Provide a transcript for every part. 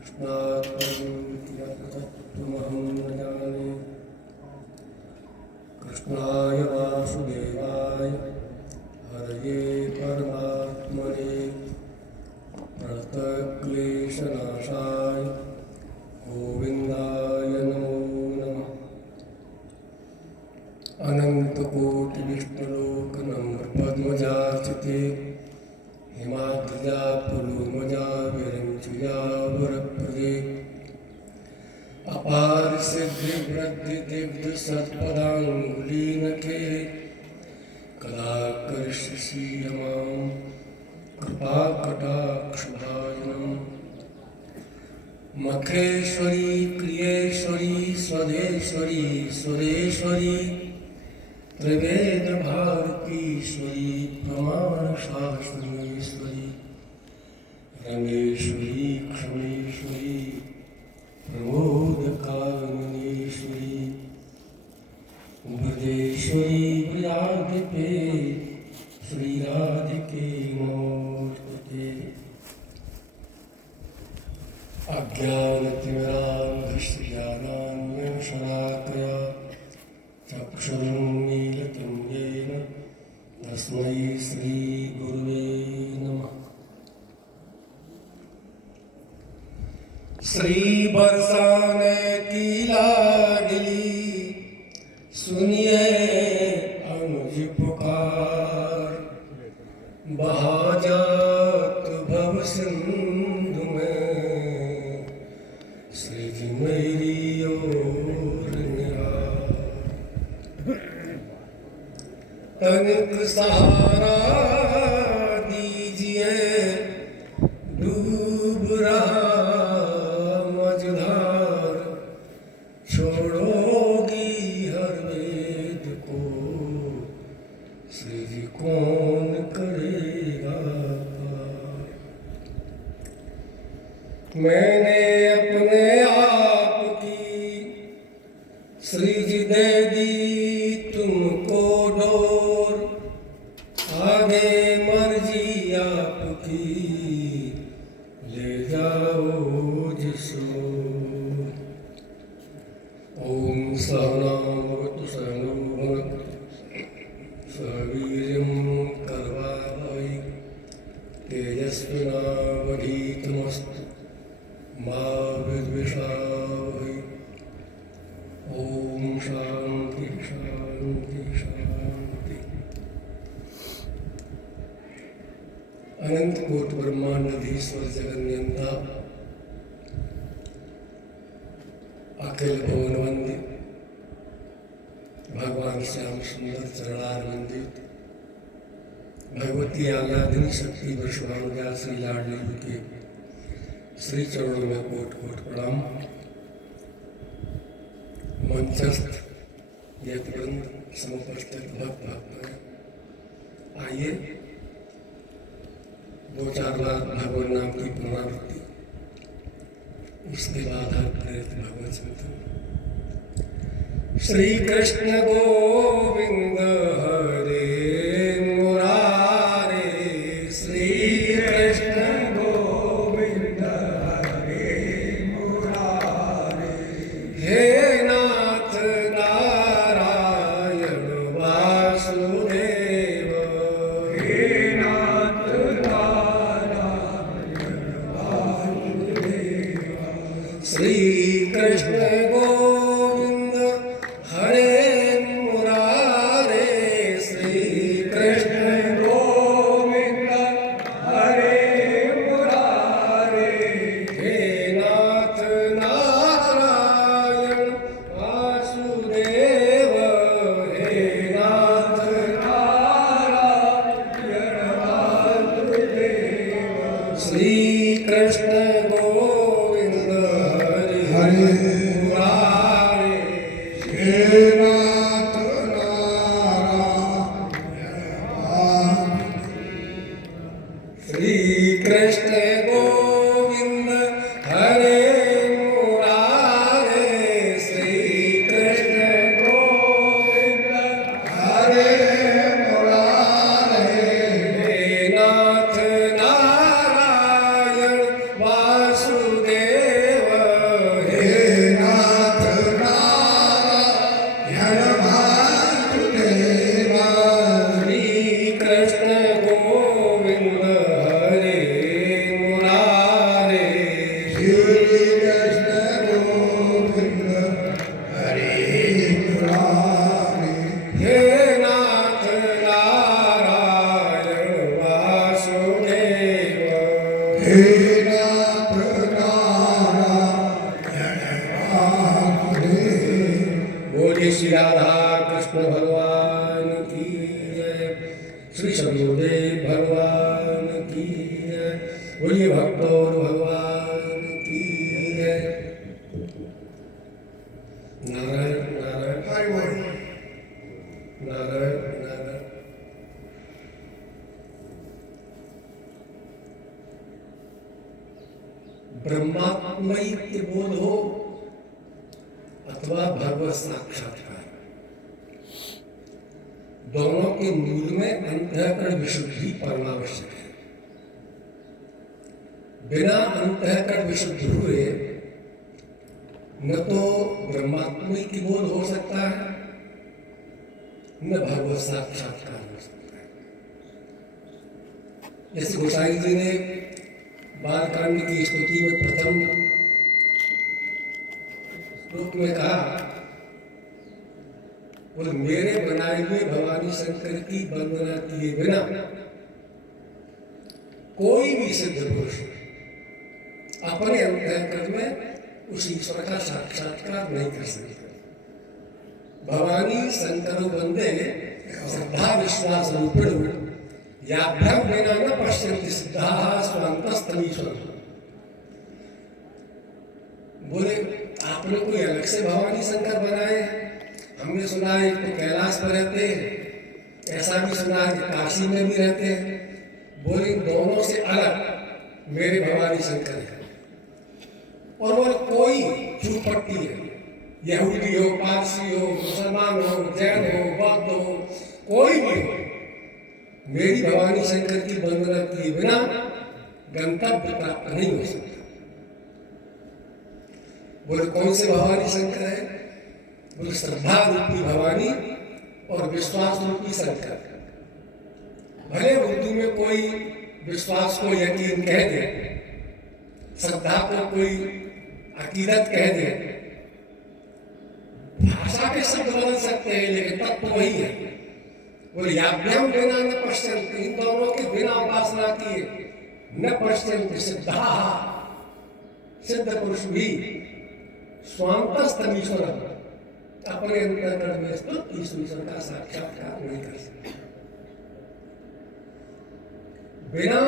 कृष्णात्महं न जाने कृष्णाय वासुदेवाय हरये परमात्मने प्रणतक्लेशनाशाय गोविन्दाय नमो नमः। अनन्तकोटिविष्णुलोकनम्रपद्मजार्चिते हिमाद्रिजा पुलोमजा विरञ्चिया वरप्रदे अपार सिद्धिवृद्धिदिग्धसत्पदाङ्गुलीनखे कदा करिष्यसि मां कृपाकटाक्षभाजनम्। मखेश्वरी क्रियेश्वरी स्वदेश्वरी स्वदेश्वरी त्रिवेदभारतीश्वरी प्रमाणशास्त्रेश्वरी रमेश्वरी क्षमेश्वरी प्रमोदकाननेश्वरी ब्रजेश्वरी ब्रजाधिपे श्रीराधिके नमोस्तुते। अज्ञानतिमिरान्धस्य ज्ञानान्यशलाकया चक्षुरुन्मीलितं येन तस्मै श्रीगुरुवे नमः। श्री बरसाने की लाडली सुनिए अनुज पुकार, बहा जात भव सिंधु में श्री जी मेरी ओर निहार। तनिक सहारा दीजिए डूब रहा मझधार, छोड़ोगी हर वेद को श्री जी कौन करेगा पार। मैंने अपने आप की श्री जी दे दी तुमको डोर, आगे मर्जी आपकी ले जाओ जिसोर। ओम सहना भवतु सहनो भुनक्तु सह वीर्यं करवावहै तेजस्विनावधीतमस्तु मा विद्विषावहै। ओम शांति शांति शांति। अनंत कोट ब्रह्मांडधीश्वर जगन्यंता अखिल भुवन वंदित भगवान श्याम सुंदर चरणार वंदित भगवती आह्लादिनी शक्ति वृषभानुजा श्री लाडली के श्री चरणों में कोट कोट प्रणाम। मंचस्थ यतवृंद समुपस्थित भक्त भक्त आइए दो चार बार भगवान नाम की पुनरावृत्ति, उसके बाद हर प्रेरित भगवत चिंतन। श्री कृष्ण गोविंद हरे मुरारे, श्री कृष्ण गोविंद हरे मुरारे। हे नाथ नारायण वासुदेव, हे नाथ नारायण वासुदेव। श्री कृष्ण गोविंद हरे मुरारे, श्री कृष्ण गोविंद हरे मुरारे। हे नाथ नारायण वासुदेव, हे नाथ नारायण वासुदेव। श्री कृष्ण गोविंद हरे हरे श्री राधा कृष्ण भगवान की जय, श्री सद्गुरुदेव भगवान की जय, बोलिए भक्तों भगवान की जय। नारायण नारायण नारायण नारायण। ब्रह्मात्मैक्य बोध हो अथवा भगवत साक्षात्कार, दोनों के मूल में अंतःकरण विशुद्धि परमावश्यक है। बिना अंतःकरण विशुद्ध हुए न तो ब्रह्मात्मैक्य बोध हो सकता है, न भगवत साक्षात्कार हो सकता है। जैसे गोसाई जी ने बालकांड की स्तुति में प्रथम श्लोक में कहा, बोले मेरे बनाए हुए भवानी शंकर की वंदना किए बिना कोई भी सिद्ध पुरुष अपने अंतःकरण में उस ईश्वर का साक्षात्कार नहीं कर सकते। भवानी शंकर वंदे श्रद्धा विश्वास रूपिणो याभ्याम बिना न पश्यन्ति सिद्धाः स्वान्तस्तमीश्वर। बोले आपने कोई अलग से भवानी शंकर बनाए, हमने सुना है तो कैलाश पर रहते हैं, ऐसा भी सुना है कि काशी में भी रहते हैं। बोले दोनों से अलग मेरे भवानी शंकर है। और वो कोई झूठ पट्टी है, यहूदी हो, पारसी हो, मुसलमान हो, जैन हो, बौद्ध हो, कोई भी हो, मेरी भवानी शंकर की वंदना किए बिना गंतव्य प्राप्त नहीं हो सकता। बोले कौन से भवानी शंकर है? बोले श्रद्धा रूपी भवानी और विश्वास रूपी शंकर। भले उर्दू में कोई विश्वास को यकीन कह दे, श्रद्धा को कोई अकीदत कह दे, भाषा के शब्द बदल सकते हैं लेकिन तत्व तो वही है। बोले याभ्याम बिना न पश्यन्ति, इन दोनों के बिना उपासना किए न पश्यन्ति सिद्धाः, सिद्ध पुरुष भी स्वान्तस्तमीश्वर अपने अंतःकरण में स्थित ईश्वर का साक्षात्कार नहीं कर सकते। बिना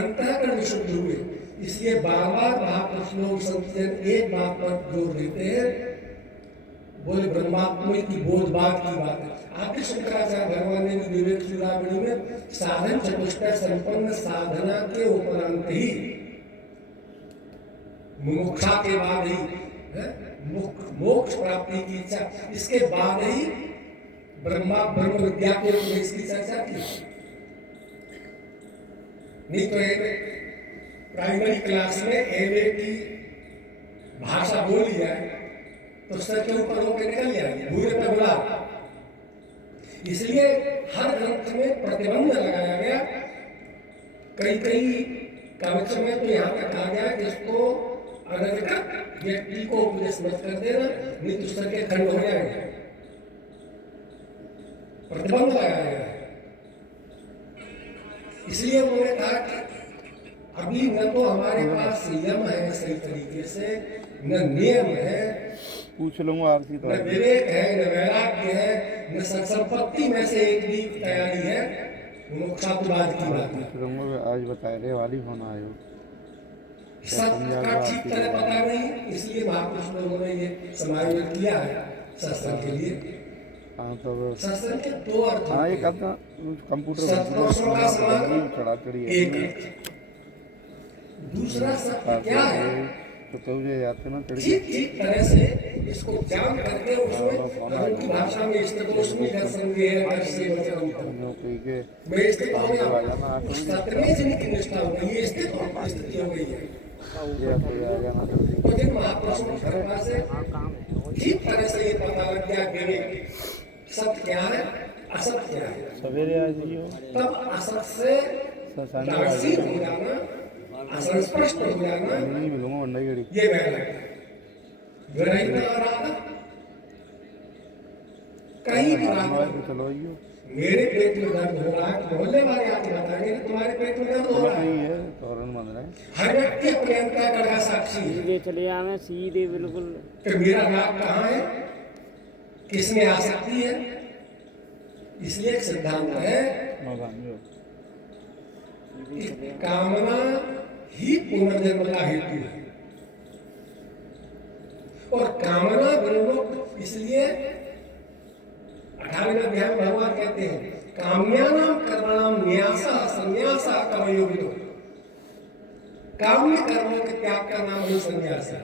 अंतःकरण विशुद्ध हुए, इसलिए बार बार महापुरुषों संतजन एक बात पर जोर देते हैं, बोले ब्रह्मात्मा की बोधबाद की बात है। आदि शंकराचार्य भगवान ने भी विवेक चूड़ामणि में साधन चतुष्टय संपन्न साधना के उपरांत ही, मुमुक्षा के बाद ही, मोक्ष प्राप्ति की इच्छा, इसके बाद ही ब्रह्म विद्या के उपदेश की चर्चा की। नहीं तो प्राइमरी क्लास में एमए की भाषा बोली जाए तो सर के ऊपर होकर निकल जाएगी, भूरे पे बुला। इसलिए हर ग्रंथ में प्रतिबंध लगाया गया। कई कवच में तो यहाँ तक कहा गया कि इसको अनधिकृत व्यक्ति को उपदेश मत कर देना, नहीं तो सर के खंड हो जाएंगे। प्रतिबंध लगाया गया। इसलिए उन्होंने कहा कि अभी न तो हमारे पास संयम है सही तरीके से, न नियम है, पूछ लूंगा आरती, न विवेक है, न वैराग्य है, न संपत्ति में से एक भी तैयारी है। मोक्षात्वाद की बात है। आज बताए रहे वाली फोन आयो सत्य का ठीक तरह पता नहीं, इसलिए महापुरुष लोगों ने ये समायोजन किया है सत्संग के लिए। हाँ तो सत्संग के दो अर्थ हाँ, एक अपना कंप्यूटर सत्पुरुषों का समान चढ़ा चढ़ी एक, दूसरा सत्य क्या है तो मुझे याद ना ठीक तरह से इसको जान करके उसमें उनकी भाषा में स्थितोष्मी दर्शनगे से वचन मैं स्थित हो गया, सत्य में जिनकी निष्ठा हो गई, ये स्थित हो गई है। तो जिन महापुरुषों की कृपा से ठीक तरह से ये पता लग गया विवेक सत्य क्या है, असत्य क्या है, सवेरे आज तब असत से नासीर हो जाना, असंस्पष्ट हो जाना, ये वैराग्य और आदत कहीं मेरे पेट में दर्द हो रहा है, मोहल्ले वाले आके बताएंगे कि तुम्हारे पेट में दर्द हो रहा है। हर व्यक्ति अपने अंतःकरण का साक्षी है। चले आवे सीधे बिल्कुल कि मेरा नाक कहाँ है, किसमें आसक्ति है? इसलिए एक सिद्धांत है कि कामना ही पुनर्जन्म का हेतु है। और कामना विनिर्मुक्त, इसलिए 18वें अध्याय में भगवान कहते हैं काम्यानाम कर्मणाम न्यासः संन्यासः कर्मयोगिनो। काम्य कर्मों के त्याग का नाम ही संन्यास है।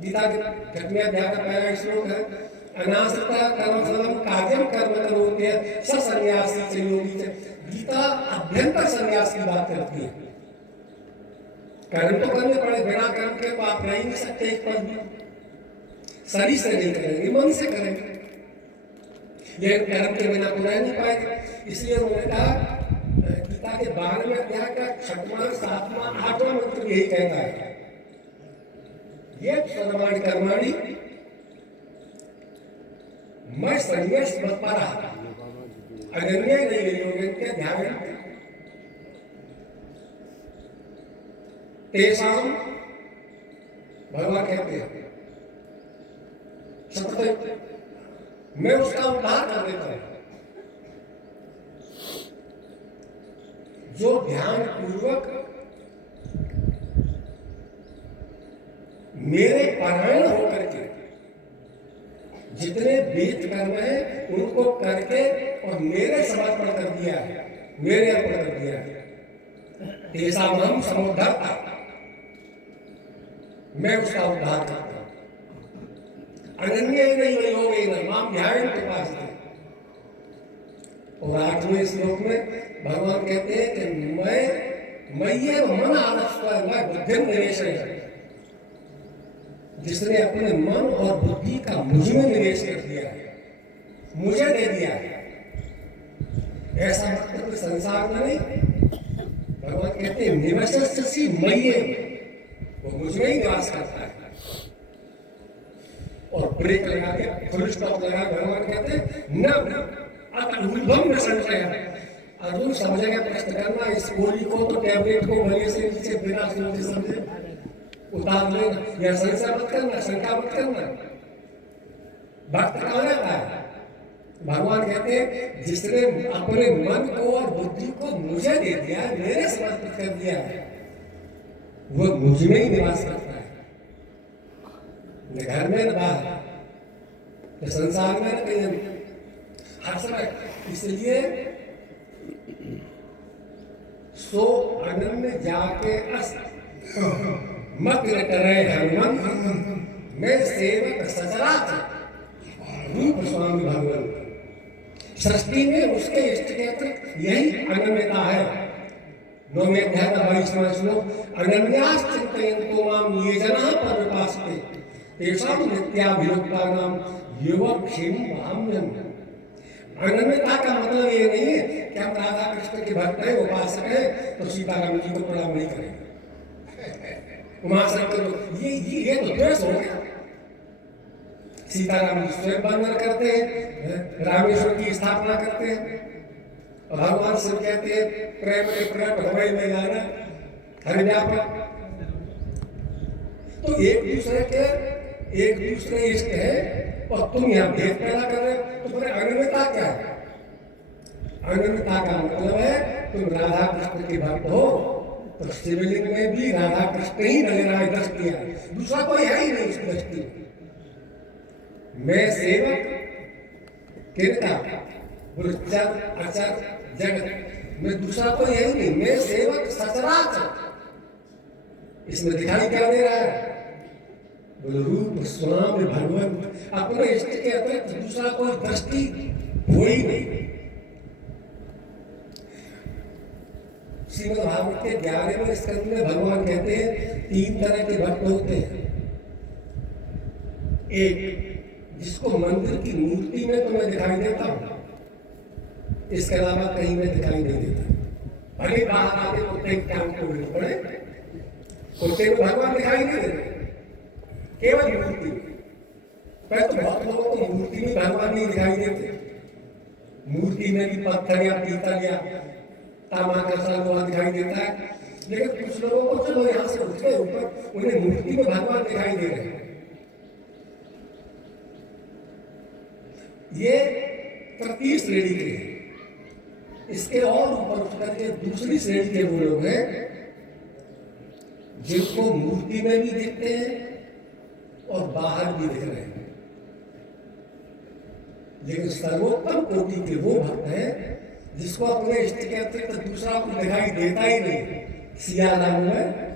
गीता के 8वें अध्याय का पहला श्लोक है अनासक्तः कर्मफलम कार्यम कर्म करोति स संन्यासी च योगी च। गीता अभ्यंतर संन्यास की बात करती है। कर्म तो करने पड़े, बिना कर्म के तो आप रह ही नहीं सकते एक पल भी। शरीर से नहीं करेंगे, मन से करेंगे, लेकिन कर्म के बिना तो रह नहीं पाएंगे। इसलिए उन्होंने कहा गीता के 12वें अध्याय का 6वां 7वां 8वां मंत्र यही कहता है ये सर्वाणि कर्माणि मैं संन्यास मत्परः अनन्य नहीं योगेन के ध्यान तेषाम। भगवान कहते हैं सत्य मैं उसका उद्धार कर देता हूं जो ध्यान पूर्वक मेरे परायण होकर के जितने वेद कर्म है उनको करके और मेरे समर्पण कर दिया है, मेरे अर्पण कर दिया है, तेषाम हम समुद्धरता, मैं उसका उद्धार करता हूं। अनन्य नहीं योगेन माम ध्यायन्ति उपासते। और 8वें श्लोक में भगवान कहते हैं कि मैं ये मन आलस्य मैं बुद्धि निवेश, जिसने अपने मन और बुद्धि का मुझ में निवेश कर दिया है, मुझे दे दिया है। ऐसा मतलब संसार में नहीं। भगवान कहते हैं निवसस्यसि मय्ये, वो मुझ में ही निवास करता है। और ब्रेक लगा के फुल स्टॉप लगा भगवान कहते हैं न अतुल्भम न संशय। अर्जुन समझेगा प्रश्न करना, इस गोली को तो टैबलेट को गले से नीचे बिना सोचे समझे उतार लेना, यह संशय मत करना, शंका मत करना। भक्त कहाँ रहता है? भगवान कहते हैं जिसने अपने मन को और बुद्धि को मुझे दे दिया, मेरे समर्पित कर दिया है, वो मुझ में ही निवास करता है, न घर में न बाहर, न संसार में न कहीं, हर समय। इसलिए सो अनन्य जाके अस मत न करे हनुमंत मैं सेवक सचराचर रूप स्वामी भगवान। सृष्टि में उसके इष्ट के अतिरिक्त यही अनन्यता है। 9वें अध्याय का 22वां श्लोक अनन्यास चिंतयन्तो माम ये जनाः पर्युपासते तेषां नित्याभियुक्तानां योगक्षेमं वहाम्यहम्। अनन्यता का मतलब ये नहीं है कि हम राधा कृष्ण के भक्त हैं, उपासक हैं, तो सीताराम जी को प्रणाम नहीं करेंगे, उमाशंकर ये तो द्वेष हो गया। सीताराम जी स्वयं वंदन करते हैं, रामेश्वर की स्थापना करते हैं, और भगवान शिव कहते हैं प्रेम के प्रकट होए में जाना हरि व्यापक। तो एक दूसरे इष्ट है और तुम यहाँ भेद पैदा कर रहे हो, तो फिर अनन्यता क्या है? अनन्यता का मतलब है तुम राधा कृष्ण के भक्त हो तो शिवलिंग में भी राधा कृष्ण ही नजर आए, दृष्टियां, दूसरा कोई है ही नहीं उस दृष्टि। मैं सेवक किनका? बोले चर अचर जगत में दूसरा कोई है ही नहीं, मैं सेवक सचराचर। इसमें दिखाई क्या दे रहा है? बोले रूप स्वामी भगवान, अपने इष्ट के अतिरिक्त दूसरा कोई दृष्टि हो ही नहीं। श्रीमद् भागवत के 11वें स्कंद में भगवान कहते हैं 3 तरह के भक्त होते हैं। एक जिसको मंदिर की मूर्ति में तो मैं दिखाई देता हूं, इसके अलावा कहीं में दिखाई नहीं देता। भले बाहर आके कुत्ते के काम को पड़े, कुत्ते में भगवान दिखाई नहीं देते, केवल मूर्ति। पर तो बहुत लोगों को मूर्ति में भगवान नहीं दिखाई देते, मूर्ति में भी पत्थर या पीतल या तांबा का लोहा दिखाई देता है। लेकिन कुछ लोगों को चलो यहाँ से उठ के ऊपर, उन्हें मूर्ति में भगवान दिखाई दे रहे हैं। ये तृतीय श्रेणी के हैं। इसके और ऊपर उठ करके दूसरी श्रेणी के वो लोग हैं जिनको मूर्ति में भी दिखते हैं और बाहर भी दिख रहे हैं, लेकिन सर्वोत्तम कोटि के वो भक्त हैं जिसको अपने इष्ट के अतिरिक्त दूसरा को दिखाई देता ही नहीं। सियाराम में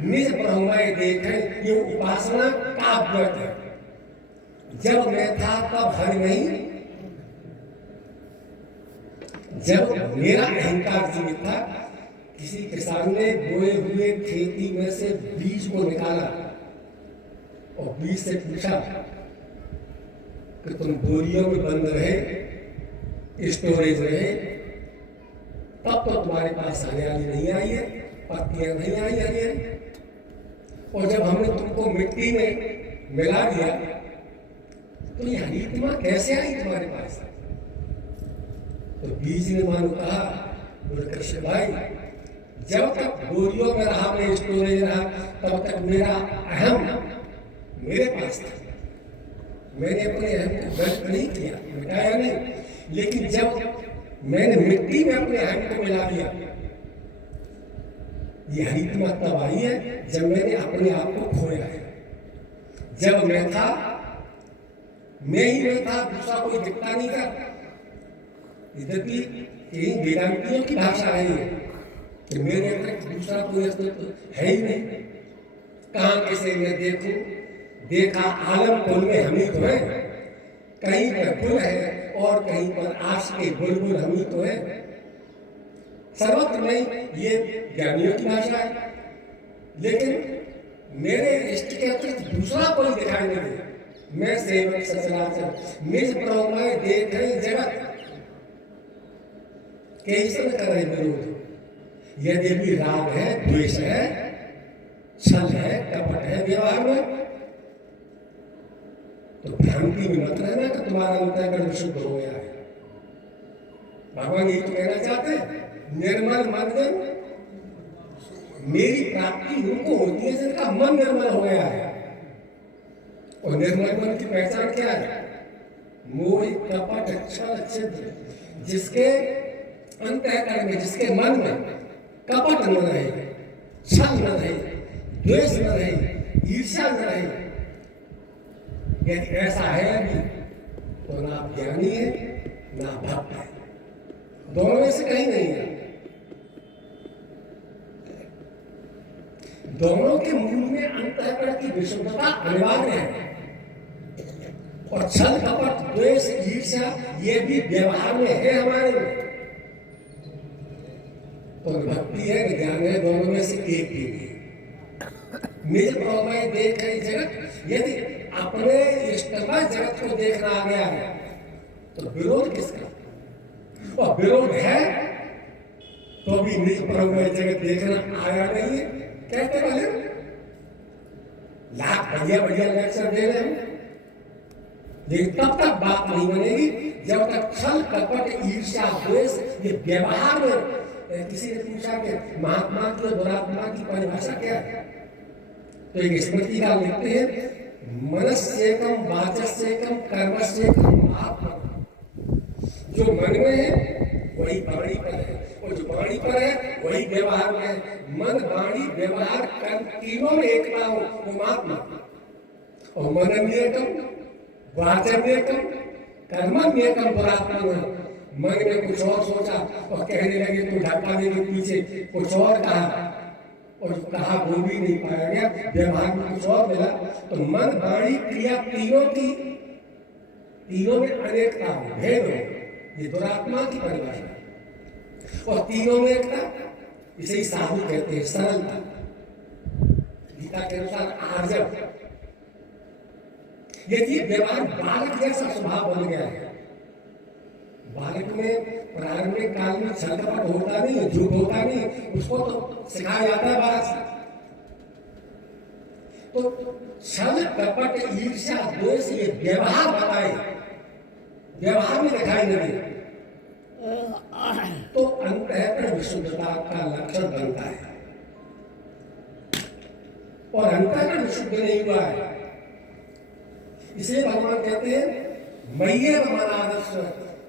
निज ब्रह्मय देखे, ये उपासना काव्य है। जब मैं था तब हर नहीं, जब मेरा अहंकार जीवित था, किसी किसान ने बोए हुए खेती में से बीज को निकाला और बीज से पूछा कि तुम बोरियों में बंद रहे, स्टोरेज रहे, तब तो तुम्हारे पास हरियाली नहीं आई है, पत्तियां नहीं आई है, और जब हमने तुमको मिट्टी में मिला दिया तो ये हरितमा कैसे आई तुम्हारे पास? तो बीज ने मानो कहा, बोले कृष्ण भाई, जब तक बोरियों में रहा, मैं स्टोरेज रहा, तब तक मेरा अहम मेरे पास था। मैंने अपने अहम को व्यक्त नहीं किया, मिटाया नहीं, लेकिन जब मैंने मिट्टी में अपने अहम को मिला दिया, ये हरितमा तब आई है जब मैंने अपने आप को खोया है। जब मैं था, मैं ही मैं था, दूसरा कोई दिखता नहीं था। यद्यपि यही वेदांतियों की भाषा है ये कि मेरे अंदर दूसरा कोई अस्तित्व है ही नहीं। कहाँ कैसे मैं देखूं, देखा आलम कुल में हम ही तो है, कहीं पर गुल है और कहीं पर आश के बुलबुल हम ही तो है। सर्वत्र में ये ज्ञानियों की भाषा है, लेकिन मेरे इष्ट के अतिरिक्त दूसरा कोई दिखाई नहीं दे। मैं सेवक सचराचर निज ब्रह्मय देख रही जगत, कैसे कर रहे विरोध। यदि भी राग है, द्वेष है, छल है, कपट है व्यवहार में, तो भ्रांति में मत रहना कि तुम्हारा अंतःकरण शुद्ध हो गया है। भगवान ये तो कहना चाहते हैं, निर्मल मन में मेरी प्राप्ति उनको होती है जिनका मन निर्मल हो गया है। और निर्मल मन की पहचान क्या है? मोह कपट छल छिद्र, जिसके अंतःकरण में, जिसके मन में कपट न रहे, छल न रहे, द्वेष न रहे, ईर्ष्या न रहे, यदि ऐसा है अभी तो ना ज्ञानी है ना भक्त है, दोनों में से कहीं नहीं है। दोनों के मूल में अंतःकरण की विशुद्धता अनिवार्य है, और छल कपट द्वेष ईर्ष्या ये भी व्यवहार में है हमारे में। तो भक्ति है, ज्ञान है, दोनों में से एक ही है। निज ब्रह्मय देख रही जगत, यदि अपने इष्टमय जगत को देखना आ गया है तो विरोध किसका? और विरोध है तो भी निज ब्रह्मय जगत देखना आया नहीं है। कहते बोले लाख बढ़िया बढ़िया लेक्चर दे रहे हैं, लेकिन तब तक बात नहीं बनेगी जब तक छल कपट ईर्ष्या द्वेष ये व्यवहार में। किसी ने पूछा कि महात्मा की और दुरात्मा की परिभाषा क्या है, तो एक स्मृति का लिखते हैं, मनस्येकम वाचस्येकम कर्मस्येकम आत्मा। जो मन में है वही वाणी पर है, और जो वाणी पर है वही व्यवहार में है। मन वाणी व्यवहार कर्म तीनों में एक ना हो वो महात्मा। और मनन्येकम वाचन्येकम कर्मण्येकम दुरात्मा। मन में कुछ और सोचा और कहने लगे तो ढकाने के पीछे कुछ और कहा, और जो कहा वो भी नहीं पाया गया, व्यवहार में कुछ और मिला। तो मन वाणी क्रिया तीनों में अनेकता हो, भेद हो, ये दुरात्मा की परिभाषा। और तीनों में एकता, इसे ही साधु कहते हैं, सरलता। गीता के अनुसार आर्जव। यदि व्यवहार बालक जैसा स्वभाव बन गया है, बालक में प्रारंभिक काल में छल कपट होता नहीं, झूठ होता नहीं, उसको तो सिखाया जाता है बाहर से। तो छल कपट ईर्ष्या द्वेष ये व्यवहार बताए, व्यवहार में दिखाई न दे, तो अंतःकरण विशुद्धता का लक्षण बनता है। और अंतःकरण विशुद्ध नहीं हुआ है, इसलिए भगवान कहते हैं मय्ये मनादर्श,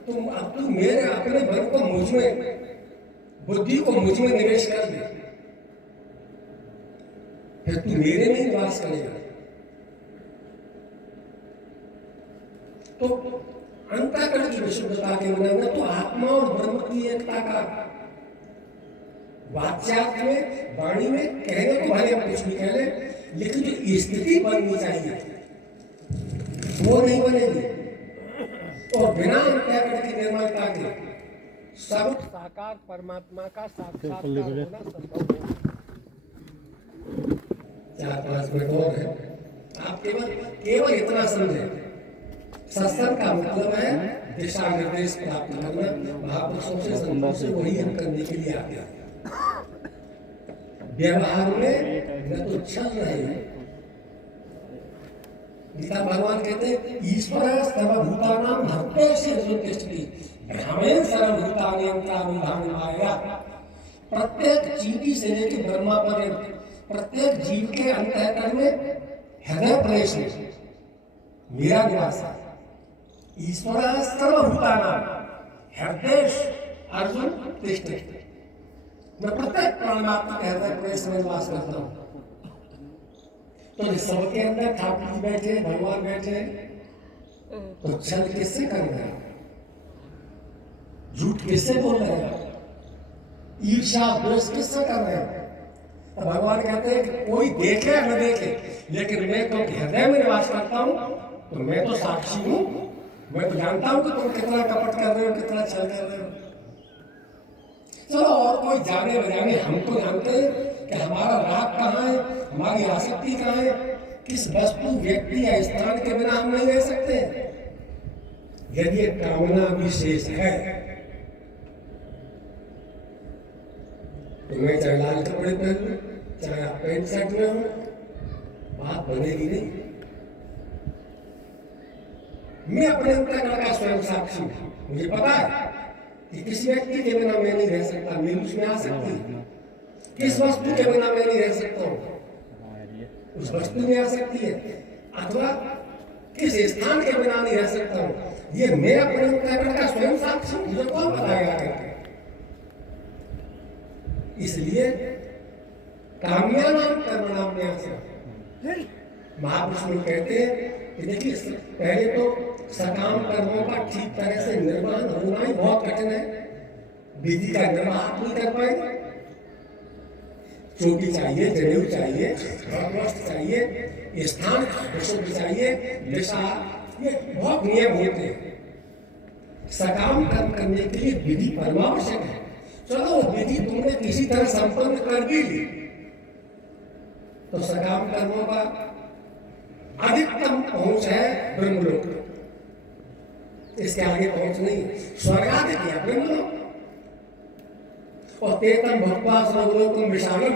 तू मेरे अपने मन को मुझ में, बुद्धि को मुझ में निवेश कर दे, फिर तू मेरे में निवास करेगा। तो अंतःकरण की विशुद्धता के में तो आत्मा और ब्रह्म की एकता का वाच्यार्थ में, वाणी में कहने को भले हम कुछ भी कह ले, लेकिन जो स्थिति बननी चाहिए वो नहीं बनेगी। और बिना अंतःकरण की निर्मलता के सब साकार परमात्मा का साक्षात्कार होना संभव नहीं। 4-5 मिनट और है, आप केवल इतना समझें, सत्संग का मतलब है दिशा निर्देश प्राप्त करना। महापुरुषों से संतों से वही हम करने के लिए आते हैं। व्यवहार में न तो छल रहे। गीता भगवान कहते हैं ईश्वर सर्वभूतानां हृदयस्य तिष्ठति ब्रह्मेण सर्वभूतानि अंतर्निधानाय। प्रत्येक चींटी से लेकर ब्रह्मा पर्यंत प्रत्येक जीव के अंतःकरण में हृदय प्रदेश में मेरा निवास है। ईश्वर सर्वभूतानां हृदय अर्जुन तिष्ठति, मैं प्रत्येक परमात्मा के हृदय प्रदेश में निवास करता हूँ। तो सबके अंदर ठाकुर जी बैठे, भगवान बैठे, तो छल किससे कर रहे हैं, झूठ किससे बोल रहे हैं, ईर्ष्या द्वेष किससे कर रहे हैं। तो भगवान कहते हैं कि कोई देखे या न देखे, लेकिन मैं तो हृदय में निवास करता हूँ, तो मैं तो साक्षी हूँ, मैं तो जानता हूँ कि तुम कितना कपट कर रहे हो, कितना छल कर रहे हो। चलो और कोई जाने बजाने, हम तो जानते हैं कि हमारा राग कहाँ है, हमारी आसक्ति कहाँ है, किस वस्तु व्यक्ति या स्थान के बिना हम नहीं रह सकते। यदि कामना विशेष है तो मैं चाहे लाल कपड़े पहनूं, चाहे आप पैंट शर्ट में हो, बात बनेगी नहीं। मैं अपने अंतःकरण का स्वयं साक्षी हूं। मुझे पता है कि किस व्यक्ति के बिना मैं नहीं रह सकता, मेरी उसमें आ सकती है। किस वस्तु के बिना मैं नहीं रह सकता हूँ, उस वस्तु में आ सकती है। अथवा किस स्थान के बिना नहीं रह सकता हूँ, ये मैं अपने अंतःकरण का स्वयं साक्षी हूँ। मुझे कौन बताएगा करके। इसलिए काम्यानां कर्मणाभ्यासः, महापुरुष लोग कहते हैं कि देखिए पहले तो सकाम कर्मों का ठीक तरह से निर्वहन होना ही बहुत कठिन है। विधि का निर्वाह आप नहीं कर पाएंगे। चोटी चाहिए, जनेऊ चाहिए, वस्त्र चाहिए, स्थान विशुद्ध चाहिए, दिशा, ये बहुत नियम होते हैं। सकाम कर्म करने के लिए विधि परमावश्यक है। चलो विधि तुमने किसी तरह संपन्न कर भी ली, तो सकाम कर्मों का अधिकतम पहुंच है ब्रह्मलोक। इसके आगे पहुंच नहीं। स्वर्गादि किया ब्रह्मलोक। और तेतम भक्त्वा सर्वलोकं विशालम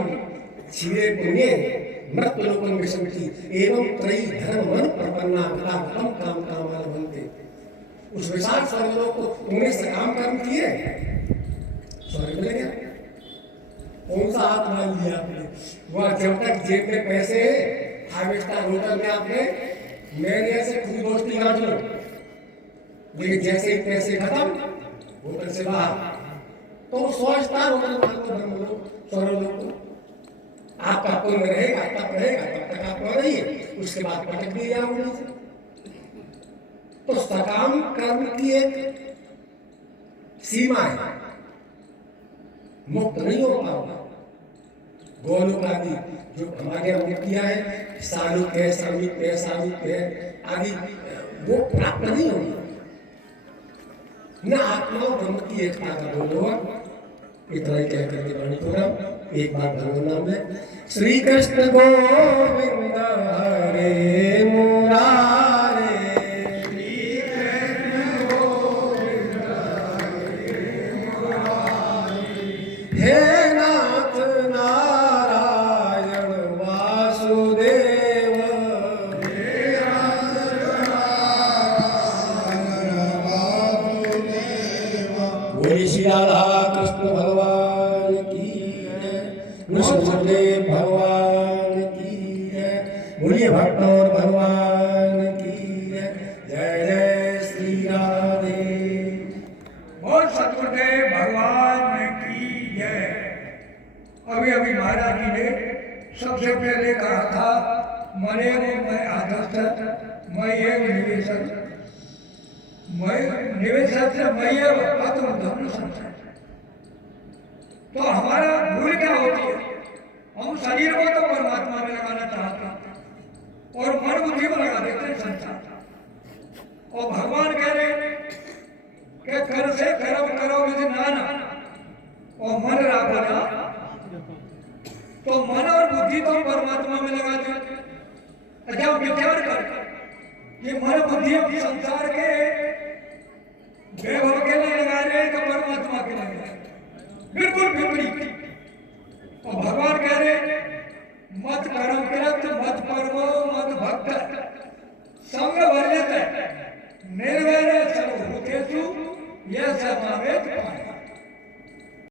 क्षीरे पुण्ये मृत्युलोकं विशन्ति एवं त्रयी धर्म मन प्रपन्ना कथम काम कामाल बनते। उस विशाल स्वर्गलोक को तुमने सकाम कर्म किए, स्वर्ग मिल गया। कौन सा हाथ मान लिया आपने? वह जब तक जेब में पैसे है, 5 स्टार होटल में आपने मैंने ऐसे खूब दोस्ती गांठ लो, लेकिन जैसे ही पैसे खत्म होटल से बाहर, तो 100 स्टार होटल मान लो ब्रह्मलोक स्वर्गलोक को। आपका पुण्य रहेगा, तब रहेगा, तब तक आपको रहिए, उसके बाद पटक दिए जाओगे। तो सकाम कर्म की एक सीमा है, मुक्त नहीं हो पाओगे। गोलोक आदि जो हमारे हमने किया है, सालोक्य सामीप्य सामीप्य आदि, वो प्राप्त नहीं होगी। न आत्मा और ब्रह्म की एकता का बोध होगा। इतना ही कह करके वाणी को नाम एक बार भगवान नाम में श्री कृष्ण गोविंद हरे मुरारे, श्री कृष्ण गोविंद हरे मुरारे, हे नाथ नारायण वासुदेव, हे नाथ नारायण वासुदेव। बोलिए श्री राधा कृष्ण भगवान की जय, नृसिंहदेव भगवान की जय, बोलिए भक्त और भगवान की जय। जय जय श्री सबसे पहले कहा था मरे मैं आदर्श मैं एव निवेशक मैं निवेशक से मैं एव आत्मधर्म संसार। तो हमारा भूल क्या होती है, हम शरीर को तो परमात्मा में लगाना चाहते हैं और मन बुद्धि में लगा देते हैं संसार। और भगवान कह रहे कि कर से कर्म करो विधि नाना और मन राखो ना, तो मन और बुद्धि तो परमात्मा में लगा देते। अच्छा विचार कर ये मन बुद्धि अब संसार के वैभव के लिए लगा रहे हैं तो परमात्मा के लिए लगा रहे हैं, बिल्कुल विपरीत। और भगवान कह रहे मत कर्म कृत मत परमो मत भक्त संग वर्जत निर्वैर सर्वभूतेषु यह समावेश